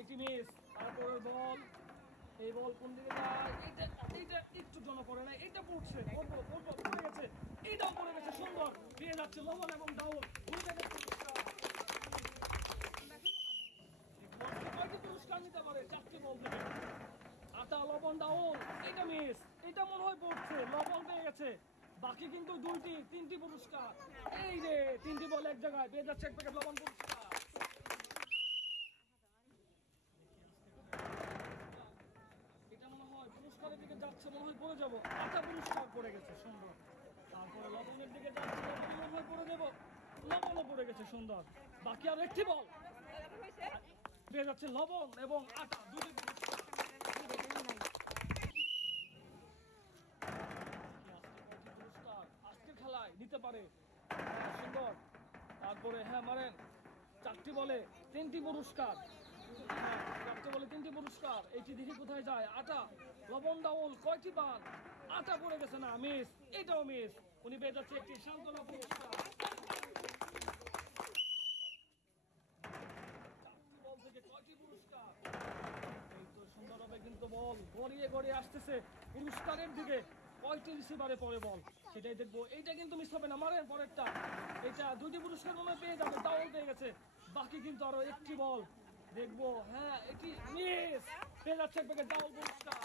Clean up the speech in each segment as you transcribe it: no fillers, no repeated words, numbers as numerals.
এটি মিস। তারপরের বল, এই বল কোন দিকে যায়, এইটা একটু জন্য পড়ে না, এটা পড়ছে, পড়ে গেছে, এইটাও পড়ে গেছে, সুন্দর পেয়ে যাচ্ছে লবণ এবং ডাউন। কয়টি পুরস্কার নিতে পারে? 4টি বল থেকে। আটা, লবণ, ডাউন, এটা মিস, এটা মনে হয় পড়ছে, লবণ পেয়ে গেছে, বাকি কিন্তু 3টি পুরস্কার। এই যে 3টি বল এক জায়গায়, পেয়ে যাচ্ছে 1 প্যাকেট লবণ পুরস্কার। এটা মনে হয় পুরস্কারের দিকে যাচ্ছে, মনে হয় পড়ে যাবো, আটা পুরস্কার পড়ে গেছে, সুন্দর। তারপরে লবণের দিকে যাচ্ছে, লবণ মনে হয় পড়ে যাবো, লবণও পড়ে গেছে, সুন্দর। বাকি আর একটি বল, পেয়ে যাচ্ছে লবণ এবং আটা, 2টি পুরস্কার। আজকের খেলায় নিতে পারে, সুন্দর। তারপরে হ্যাঁ মারেন, 4টি বলে 3টি পুরস্কার, 4টি বলে 3টি পুরস্কার। এইটি দেখি কোথায় যায়, আটা, লবণ, ডাউল, কয়টি পান? আটা পড়ে গেছে না, মিস, এটাও মিস। উনি পেয়ে যাচ্ছে একটি সান্ত্বনা পুরস্কার। 4টি বল থেকে কয়টি পুরস্কার? এই তো সুন্দরভাবে কিন্তু বল গড়িয়ে আসতেছে পুরস্কারের দিকে। কয়টি রিসিভারে পরে বল সেটাই দেখবো। এইটা কিন্তু মিস হবে না, মারেন পরেরটা, এটা 2টি পুরস্কার মনে পেয়ে যাবে, ডাউল পেয়ে গেছে, বাকি কিন্তু আরো একটি বল দেখবো। হ্যাঁ এটি মিস, পেয়ে যাচ্ছে 1 প্যাকেট ডাউল পুরস্কার।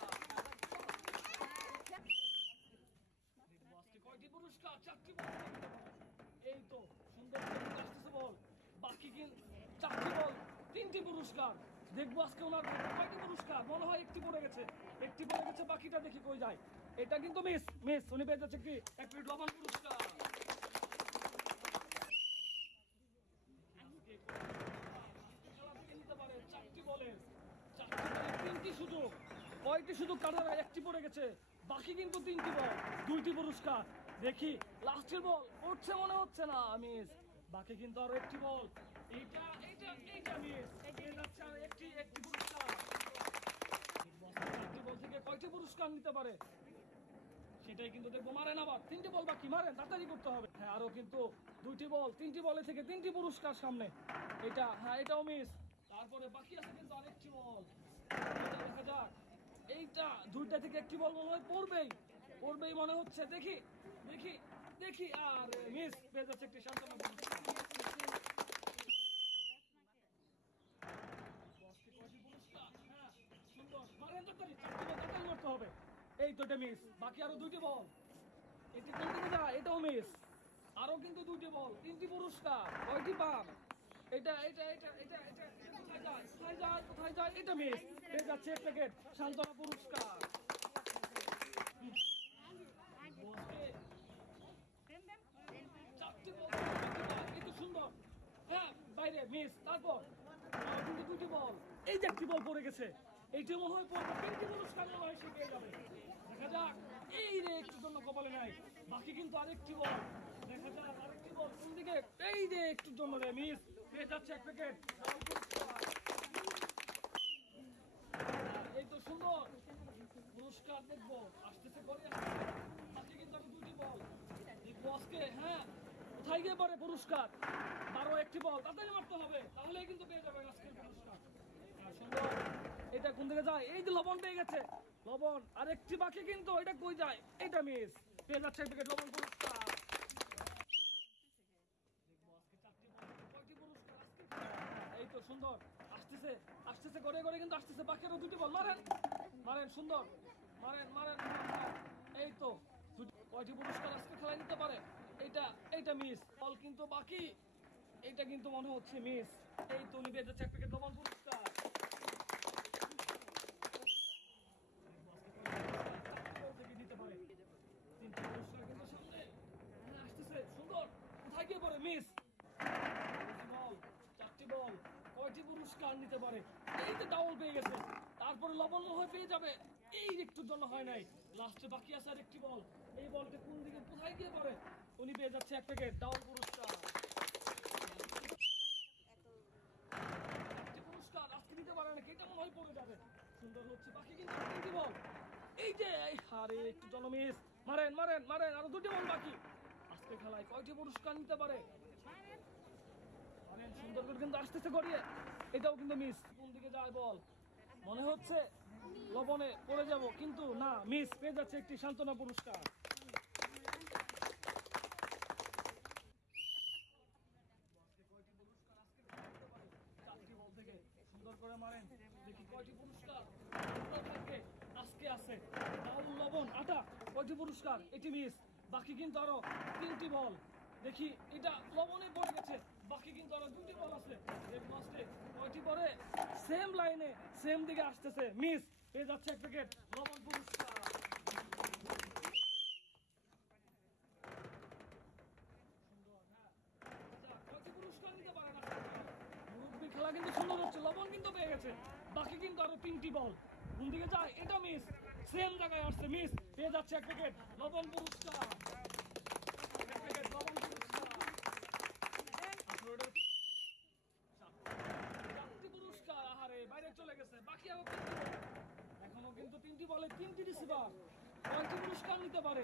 কয়টি পুরস্কার? 4টি বল। এই তো সুন্দর আসতেছে বল, বাকি কিন্তু 4টি বল 3টি পুরস্কার দেখবো আজকে ওনার কয়টি পুরস্কার। মনে হয় একটি পড়ে গেছে, বাকিটা দেখি কই যায়। এটা কিন্তু মিস, উনি পেয়ে যাচ্ছে কি 1 প্লেট লবণ পুরস্কার। নিতে পারে 4টি বলে 3টি সুযোগ, কয়টি সুযোগ কাটার, একটি পড়ে গেছে, বাকি কিন্তু 3টি বল, 2টি পুরস্কার। দেখি লাস্টের বল উঠছে, মনে হচ্ছে না, মিস, বাকি কিন্তু আরো একটি বল, এইটা মিস, এগিয়ে যাচ্ছে আর একটি পুরস্কার। 4টি বল থেকে কয়টি পুরস্কার নিতে পারে সেটাই কিন্তু দেখবো। মারেন আবার, 3টি বল বাকি, মারেন, তাড়াতাড়ি করতে হবে। হ্যাঁ আরো কিন্তু 2টি বল, 3টি বলে থেকে 3টি পুরস্কার সামনে। এটা হ্যাঁ এটাও মিস। তারপরে বাকি আছে কিন্তু আরেকটি বল, দেখা যাক। এইটা 2টা থেকে একটি বল মনে হয় পড়বেই মনে হচ্ছে, দেখি আর মিস, পেয়ে যাচ্ছে একটি সান্ত্বনা পুরস্কার। হ্যাঁ সুন্দর, মারেন তাড়াতাড়ি, 4টি বল তাড়াতাড়ি মারতে হবে। এই তো এটা মিস, বাকি আরো 2টি বল, এটি কোন দিকে যায়, এটাও মিস, আরো কিন্তু 2টি বল, 3টি পুরস্কার, কয়টি পান? এটা কোথায় যায়, এটা মিস, পেয়ে যাচ্ছে 1 প্যাকেট সান্ত্বনা পুরস্কার। কিন্তু সুন্দর, হ্যাঁ বাইরে মিস। তারপর কিন্তু 2টি বল, এই যে একটি বল পড়ে গেছে, এইটি মনে হয় পড়বে, 3টি পুরস্কার মনে হয় সে পেয়ে যাবে, দেখা যাক। এই রে একটু জন্য কপালে নাই, বাকি কিন্তু আরেকটি বল, দেখা যাক আরেকটি বল কোন দিকে, এই যে একটুর জন্য রে মিস, পেয়ে যাচ্ছে 1 প্যাকেট। এই তো সুন্দর পুরস্কার দেখবো, আসতেছে করে, বাকি কিন্তু আমি 2টি বল দেখবো আজকে। হ্যাঁ কোথায় গিয়ে পড়ে পুরস্কার, আরো একটি বল তাড়াতাড়ি মারতে হবে, তাহলেই কিন্তু পেয়ে যাবে আজকের পুরস্কার। সুন্দর, এটা কোন দিকে যায়, এই যে লবণ পেয়ে গেছে, লবণ আরেকটি বাকি কিন্তু, এটা কই যায়, এটা মিস, পেয়ে যাচ্ছে 1 প্যাকেট লবণ পুরস্কার। এই তো সুন্দর আসতেছে করে কিন্তু আসতেছে, বাকি আরো 2টি বল, মারেন সুন্দর, মারেন। এই তো কয়টি পুরস্কার আজকে খেলায় নিতে পারে, এইটা মিস, বল কিন্তু বাকি, এইটা কিন্তু মনে হচ্ছে মিস। এই তো উনি পেয়ে যাচ্ছে 1 প্যাকেট লবণ পুরস্কার। দিতে পারে 3টি পুরস্কার কিন্তু সামনে আসতেছে, সুন্দর, কোথায় গিয়ে পড়ে, মিস। 4টি বল, কয়টি পুরস্কার নিতে পারে, এই যে ডাউল পেয়ে গেছে, তারপরে লবণ মনে পেয়ে যাবে, এই একটুর জন্য হয় নাই, লাস্টে বাকি আছে আর একটি বল, এই বলটা কোন দিকে কোথায় গিয়ে পড়ে, উনি পেয়ে যাচ্ছে 1 প্যাকেট ডাউল পুরস্কার। পুরস্কার আজকে দিতে পারে না, এটা মনে হয় পড়ে যাবে, সুন্দর হচ্ছে, বাকি কিন্তু 3টি বল, এই যে হারে একটু জন্য মিস, মারেন, আরো 2টি বল বাকি। আজকে খেলায় কয়টি পুরস্কার নিতে পারে, মারেন সুন্দর করে কিন্তু আসতেছে গড়িয়ে, এটাও কিন্তু মিস। কোন দিকে যায় বল, মনে হচ্ছে লবণে পড়ে যাব, কিন্তু না, মিস। পেয়ে যাচ্ছে একটি সান্ত্বনা পুরস্কার। চারটি বল থেকে সুন্দর করে মারেন, দেখি কয়টি পুরস্কার আপনার ভাগ্যে আজকে আছে। ডাউল, লবণ, আটা, কয়টি পুরস্কার? এটি মিস। বাকি কিন্তু আরো 3টি বল। দেখি, এটা লবণে পড়ে গেছে, বাকি কিন্তু আরো 2টি বল আছে। লাস্টে কয়টি পরে সেম লাইনে সেম দিকে আসতেছে, মিস। পেয়ে যাচ্ছে 1 প্যাকেট লবণ পুরস্কার। কয়টি পুরস্কার নিতে পারে না? মুরব্বি খেলা কিন্তু সুন্দর হচ্ছে, লবণ কিন্তু পেয়ে গেছে, বাকি কিন্তু আরো 3টি বল। কোন দিকে যায়? এটা মিস। সেম জায়গায় আসছে, মিস। পেয়ে যাচ্ছে 1 প্যাকেট লবণ পুরস্কার। 1 প্যাকেট লবণ পুরস্কার। চারটি পুরস্কার, আহারে বাইরে চলে গেছে, বাকি আরো 3টি বল। এখনো কিন্তু 3টি বলে 3টি রিসিভার। কয়টি পুরস্কার নিতে পারে?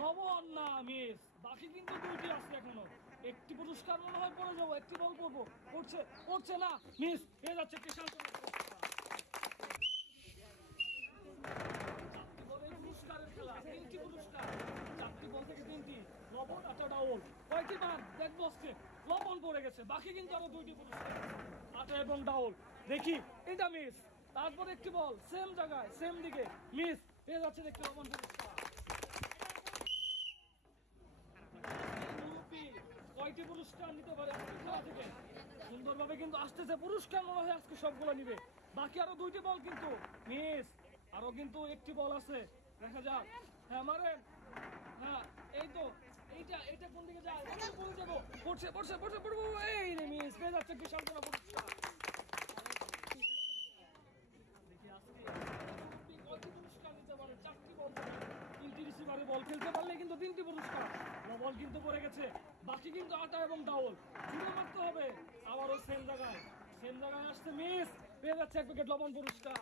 লবণ না, মিস। বাকি কিন্তু 2টি আছে এখনো। একটি পুরস্কার মনে হয় পড়ে যাবো, একটি বল পড়বো, পড়ছে পড়ছে না, মিস। পেয়ে যাচ্ছে একটি সান্ত্বনা পুরস্কার। 4টি বলের পুরস্কারের খেলা, 3টি পুরস্কার। 4টি বল থেকে 3টি। লবণ, আটা, ডাউল। কয়টি বার দেখবো আজকে? লবণ পড়ে গেছে, বাকি কিন্তু আরো 2টি পুরস্কার, আটা এবং ডাউল। দেখি, এটা মিস। তারপর একটি বল সেম জায়গায় সেম দিকে, মিস। পেয়ে যাচ্ছে একটি লবণ পুরস্কার। মুরব্বি কয়টি পুরস্কার নিতে পারে আজকে খেলা থেকে? সুন্দরভাবে কিন্তু আসতেছে, পুরস্কার মনে হয় আজকে সবগুলো নিবে। বাকি আরো 2টি বল কিন্তু মিস। আরো কিন্তু একটি বল আছে, দেখা যাক। হ্যাঁ মারেন, হ্যাঁ এই তো, এইটা এইটা কোন দিকে যায়? পড়ে যাবো, পড়ছে পড়ছে পড়ছে পড়বো, এই রে মিস। পেয়ে যাচ্ছে একটি সান্ত্বনা পুরস্কার। দেখি আজকে মুরব্বি কয়টি পুরস্কার নিতে পারে? 4টি বল থেকে 3টি রিসিভারে বল খেলতে পারলে কিন্তু 3টি পুরস্কার। বল কিন্তু পড়ে গেছে, বাকি কিন্তু আটা এবং ডাউল। ছুড়ে মারতে হবে, আবারও সেম জায়গায় আসছে, মিস। পেয়ে যাচ্ছে 1 প্যাকেট লবণ পুরস্কার।